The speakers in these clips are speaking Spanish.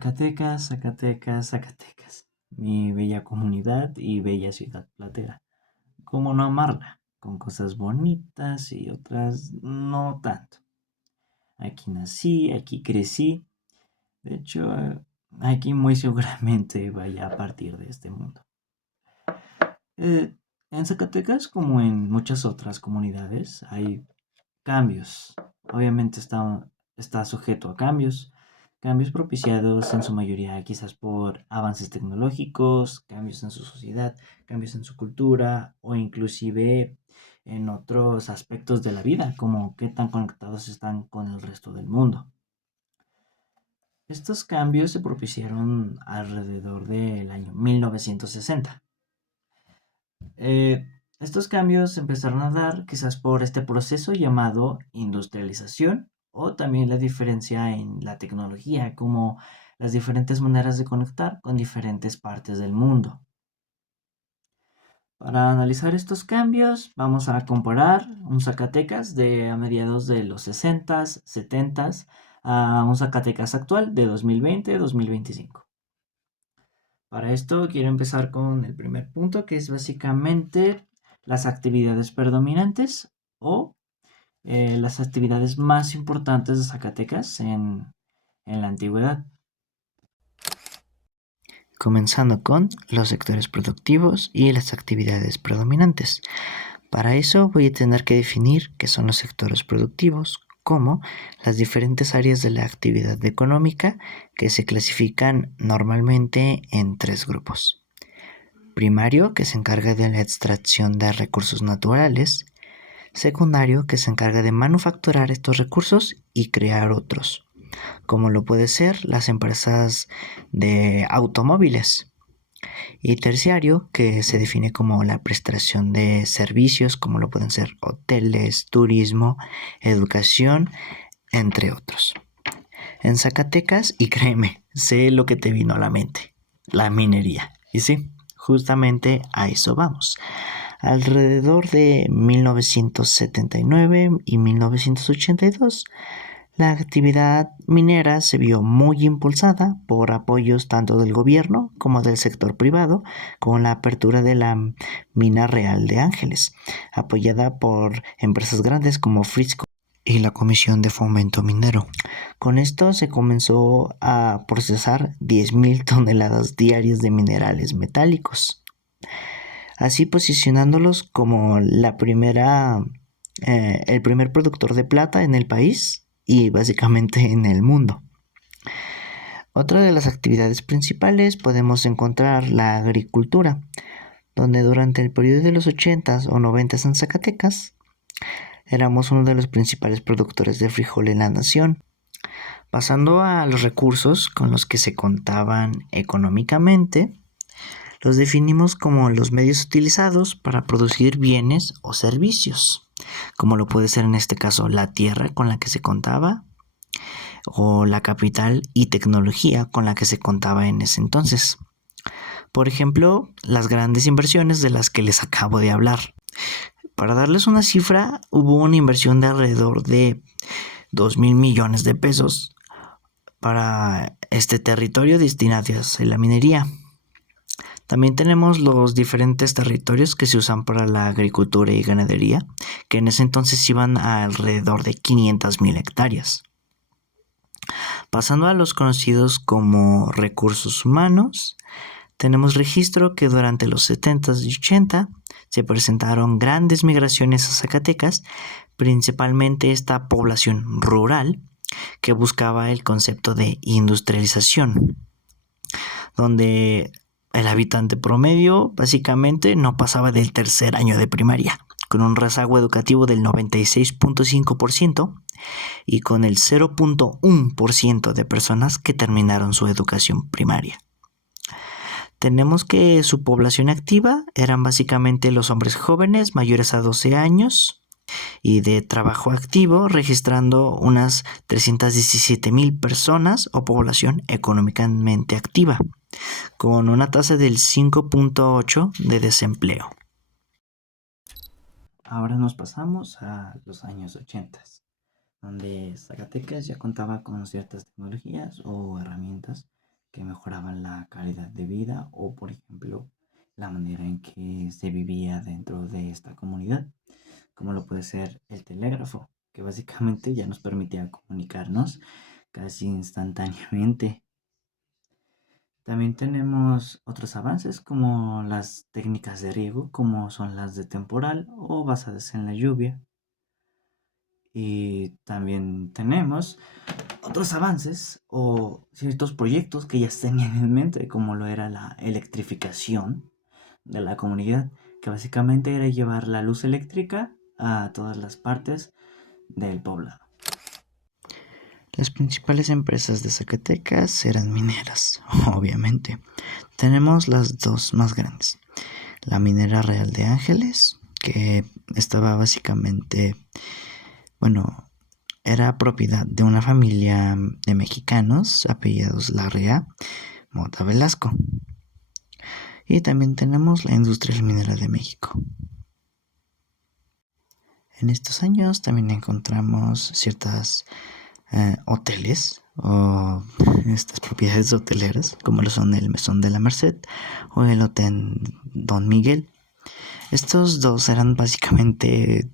Zacatecas, Zacatecas, Zacatecas, mi bella comunidad y bella ciudad platera. ¿Cómo no amarla? Con cosas bonitas y otras no tanto. Aquí nací, aquí crecí. De hecho, aquí muy seguramente vaya a partir de este mundo. Eh, en Zacatecas, como en muchas otras comunidades, hay cambios. Obviamente está sujeto a cambios. Cambios propiciados en su mayoría quizás por avances tecnológicos, cambios en su sociedad, cambios en su cultura o inclusive en otros aspectos de la vida, como qué tan conectados están con el resto del mundo. Estos cambios se propiciaron alrededor del año 1960. Eh, Estos cambios se empezaron a dar quizás por este proceso llamado industrialización o también la diferencia en la tecnología, como las diferentes maneras de conectar con diferentes partes del mundo. Para analizar estos cambios, vamos a comparar un Zacatecas de a mediados de los 60s, 70s a un Zacatecas actual de 2020-2025. Para esto quiero empezar con el primer punto, que es básicamente las actividades predominantes o las actividades más importantes de Zacatecas en la antigüedad. Comenzando con los sectores productivos y las actividades predominantes. Para eso voy a tener que definir qué son los sectores productivos, como las diferentes áreas de la actividad económica que se clasifican normalmente en tres grupos. Primario, que se encarga de la extracción de recursos naturales. Secundario, que se encarga de manufacturar estos recursos y crear otros, como lo puede ser las empresas de automóviles. Y terciario, que se define como la prestación de servicios, como lo pueden ser hoteles, turismo, educación, entre otros. En Zacatecas, y créeme, sé lo que te vino a la mente, la minería. Y sí, justamente a eso vamos. Alrededor de 1979 y 1982, la actividad minera se vio muy impulsada por apoyos tanto del gobierno como del sector privado, con la apertura de la Mina Real de Ángeles, apoyada por empresas grandes como Frisco y la Comisión de Fomento Minero. Con esto se comenzó a procesar 10.000 toneladas diarias de minerales metálicos, así posicionándolos como el primer productor de plata en el país y básicamente en el mundo. Otra de las actividades principales podemos encontrar la agricultura, donde durante el periodo de los 80s o 90s en Zacatecas éramos uno de los principales productores de frijol en la nación. Pasando a los recursos con los que se contaban económicamente, los definimos como los medios utilizados para producir bienes o servicios, como lo puede ser en este caso la tierra con la que se contaba o la capital y tecnología con la que se contaba en ese entonces. Por ejemplo, las grandes inversiones de las que les acabo de hablar. Para darles una cifra, hubo una inversión de alrededor de 2.000 millones de pesos para este territorio destinado a la minería. También tenemos los diferentes territorios que se usan para la agricultura y ganadería, que en ese entonces iban a alrededor de 500.000 hectáreas. Pasando a los conocidos como recursos humanos, tenemos registro que durante los 70 y 80 se presentaron grandes migraciones a Zacatecas, principalmente esta población rural que buscaba el concepto de industrialización, donde el habitante promedio básicamente no pasaba del tercer año de primaria, con un rezago educativo del 96.5% y con el 0.1% de personas que terminaron su educación primaria. Tenemos que su población activa eran básicamente los hombres jóvenes mayores a 12 años y de trabajo activo, registrando unas 317.000 personas o población económicamente activa, con una tasa del 5.8 de desempleo. Ahora nos pasamos a los años 80, donde Zacatecas ya contaba con ciertas tecnologías o herramientas que mejoraban la calidad de vida o, por ejemplo, la manera en que se vivía dentro de esta comunidad, como lo puede ser el telégrafo, que básicamente ya nos permitía comunicarnos casi instantáneamente. También tenemos otros avances como las técnicas de riego, como son las de temporal o basadas en la lluvia. Y también tenemos otros avances o ciertos proyectos que ya se tenían en mente, como lo era la electrificación de la comunidad, que básicamente era llevar la luz eléctrica a todas las partes del poblado. Las principales empresas de Zacatecas eran mineras, obviamente. Tenemos las dos más grandes. La minera Real de Ángeles, que estaba básicamente, bueno, era propiedad de una familia de mexicanos apellidados Larrea, Mota Velasco. Y también tenemos la Industria Minera de México. En estos años también encontramos ciertas hoteles o estas propiedades hoteleras, como lo son el Mesón de la Merced o el Hotel Don Miguel. Estos dos eran básicamente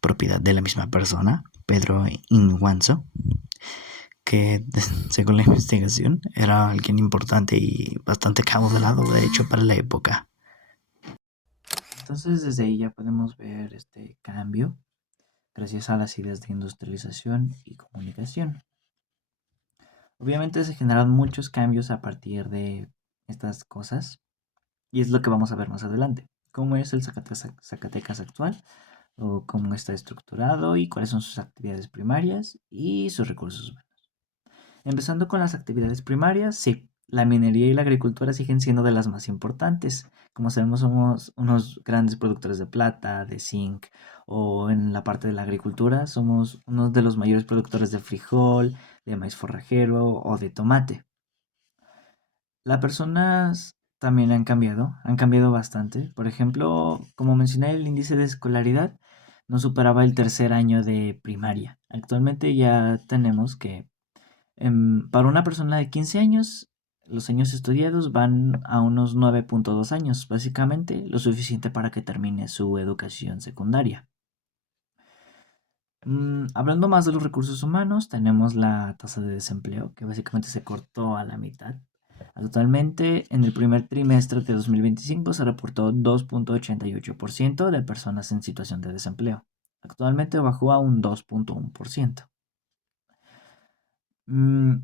propiedad de la misma persona, Pedro Inguanzo, que según la investigación era alguien importante y bastante caudalado, de hecho, para la época. Entonces desde ahí ya podemos ver este cambio gracias a las ideas de industrialización y comunicación. Obviamente se generaron muchos cambios a partir de estas cosas y es lo que vamos a ver más adelante. Cómo es el Zacatecas actual, o cómo está estructurado y cuáles son sus actividades primarias y sus recursos humanos. Empezando con las actividades primarias, sí, la minería y la agricultura siguen siendo de las más importantes. Como sabemos, somos unos grandes productores de plata, de zinc, o en la parte de la agricultura, somos uno de los mayores productores de frijol, de maíz forrajero o de tomate. Las personas también han cambiado bastante. Por ejemplo, como mencioné, el índice de escolaridad no superaba el tercer año de primaria. Actualmente ya tenemos que para una persona de 15 años, los años estudiados van a unos 9,2 años, básicamente lo suficiente para que termine su educación secundaria. Hablando más de los recursos humanos, tenemos la tasa de desempleo, que básicamente se cortó a la mitad. Actualmente, en el primer trimestre de 2025 se reportó 2,88% de personas en situación de desempleo. Actualmente bajó a un 2,1%. Mm,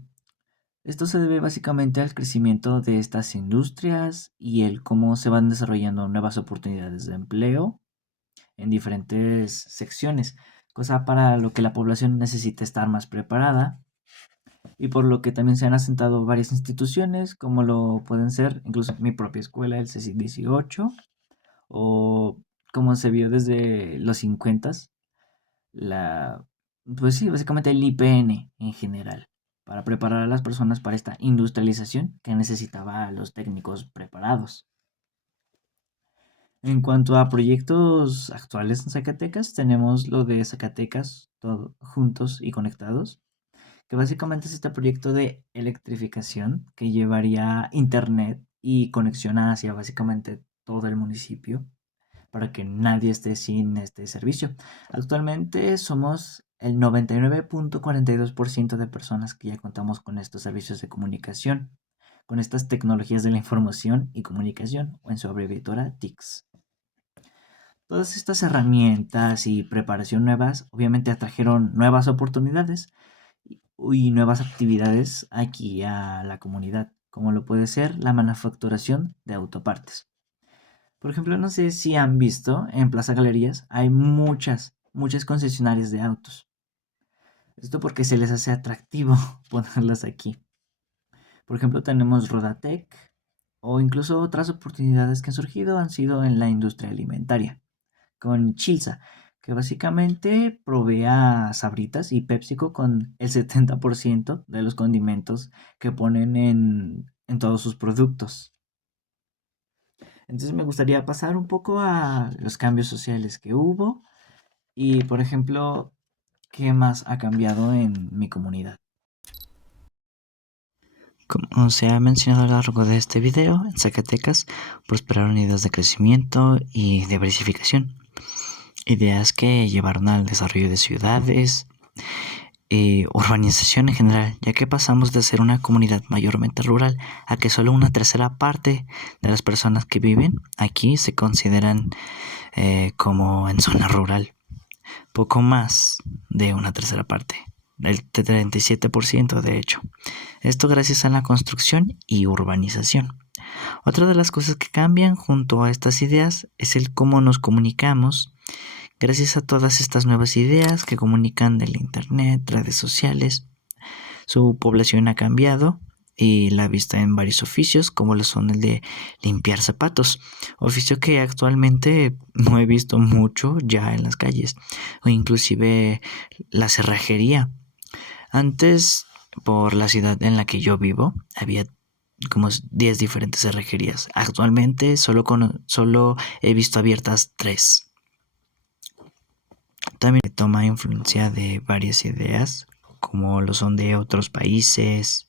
Esto se debe básicamente al crecimiento de estas industrias y el cómo se van desarrollando nuevas oportunidades de empleo en diferentes secciones, cosa para lo que la población necesita estar más preparada y por lo que también se han asentado varias instituciones, como lo pueden ser incluso mi propia escuela, el CECIT 18, o como se vio desde los 50, la, pues sí, básicamente el IPN en general, para preparar a las personas para esta industrialización que necesitaba a los técnicos preparados. En cuanto a proyectos actuales en Zacatecas, tenemos lo de Zacatecas, todo juntos y conectados, que básicamente es este proyecto de electrificación que llevaría internet y conexión hacia básicamente todo el municipio para que nadie esté sin este servicio. Actualmente somos el 99,42% de personas que ya contamos con estos servicios de comunicación, con estas tecnologías de la información y comunicación, o en su abreviatura TICS. Todas estas herramientas y preparación nuevas obviamente atrajeron nuevas oportunidades y nuevas actividades aquí a la comunidad, como lo puede ser la manufacturación de autopartes. Por ejemplo, no sé si han visto en Plaza Galerías, hay muchas concesionarias de autos. Esto porque se les hace atractivo ponerlas aquí. Por ejemplo, tenemos Rodatec o incluso otras oportunidades que han surgido han sido en la industria alimentaria, con Chilsa, que básicamente provee a Sabritas y PepsiCo con el 70% de los condimentos que ponen en todos sus productos. Entonces me gustaría pasar un poco a los cambios sociales que hubo y, por ejemplo, qué más ha cambiado en mi comunidad. Como se ha mencionado a lo largo de este video, en Zacatecas prosperaron ideas de crecimiento y diversificación, ideas que llevaron al desarrollo de ciudades y urbanización en general, ya que pasamos de ser una comunidad mayormente rural a que solo una tercera parte de las personas que viven aquí se consideran como en zona rural. Poco más de una tercera parte, el 37% de hecho. Esto gracias a la construcción y urbanización. Otra de las cosas que cambian junto a estas ideas es el cómo nos comunicamos. Gracias a todas estas nuevas ideas que comunican del internet, redes sociales, su población ha cambiado y la ha visto en varios oficios, como lo son el de limpiar zapatos, oficio que actualmente no he visto mucho ya en las calles, o inclusive la cerrajería. Antes, por la ciudad en la que yo vivo, había como 10 diferentes cerrajerías. Actualmente solo he visto abiertas 3. También toma influencia de varias ideas, como lo son de otros países,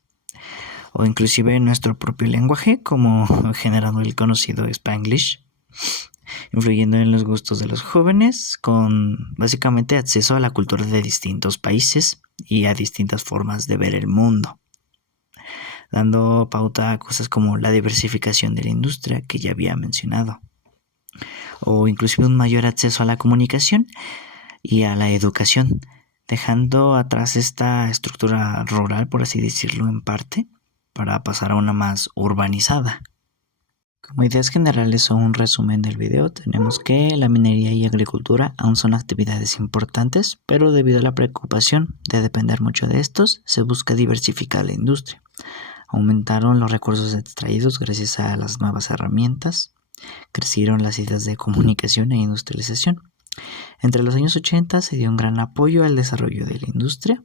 o inclusive nuestro propio lenguaje, como generando el conocido Spanglish, influyendo en los gustos de los jóvenes, con básicamente acceso a la cultura de distintos países y a distintas formas de ver el mundo, dando pauta a cosas como la diversificación de la industria que ya había mencionado, o inclusive un mayor acceso a la comunicación y a la educación, dejando atrás esta estructura rural, por así decirlo, en parte, para pasar a una más urbanizada. Como ideas generales o un resumen del video, tenemos que la minería y agricultura aún son actividades importantes, pero debido a la preocupación de depender mucho de estos, se busca diversificar la industria. Aumentaron los recursos extraídos gracias a las nuevas herramientas, crecieron las ideas de comunicación e industrialización. Entre los años 80 se dio un gran apoyo al desarrollo de la industria,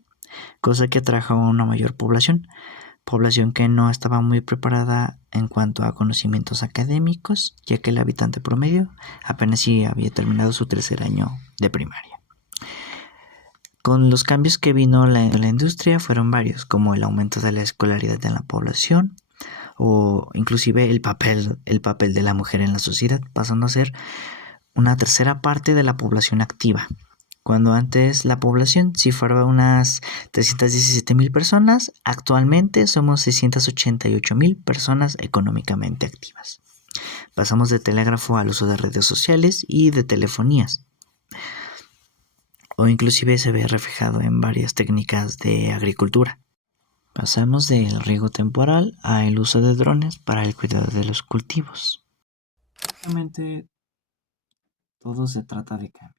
cosa que atrajo a una mayor población que no estaba muy preparada en cuanto a conocimientos académicos, ya que el habitante promedio apenas si había terminado su tercer año de primaria. Con los cambios que vino la industria fueron varios, como el aumento de la escolaridad en la población, o inclusive el papel de la mujer en la sociedad, pasando a ser una tercera parte de la población activa, cuando antes la población cifraba unas 317,000 personas, actualmente somos 688,000 personas económicamente activas. Pasamos de telégrafo al uso de redes sociales y de telefonías, o inclusive se ve reflejado en varias técnicas de agricultura. Pasamos del riego temporal al uso de drones para el cuidado de los cultivos. Realmente todo se trata de cambios.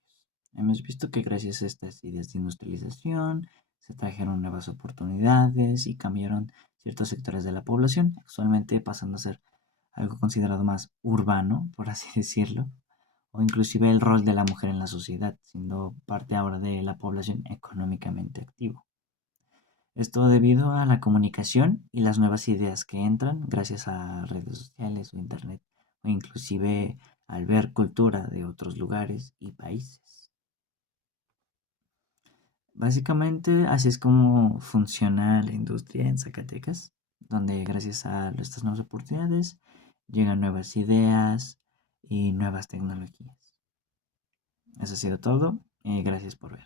Hemos visto que gracias a estas ideas de industrialización se trajeron nuevas oportunidades y cambiaron ciertos sectores de la población, actualmente pasando a ser algo considerado más urbano, por así decirlo, o inclusive el rol de la mujer en la sociedad, siendo parte ahora de la población económicamente activo. Esto debido a la comunicación y las nuevas ideas que entran gracias a redes sociales o internet, o inclusive al ver cultura de otros lugares y países. Básicamente así es como funciona la industria en Zacatecas, donde gracias a estas nuevas oportunidades llegan nuevas ideas y nuevas tecnologías. Eso ha sido todo y gracias por ver.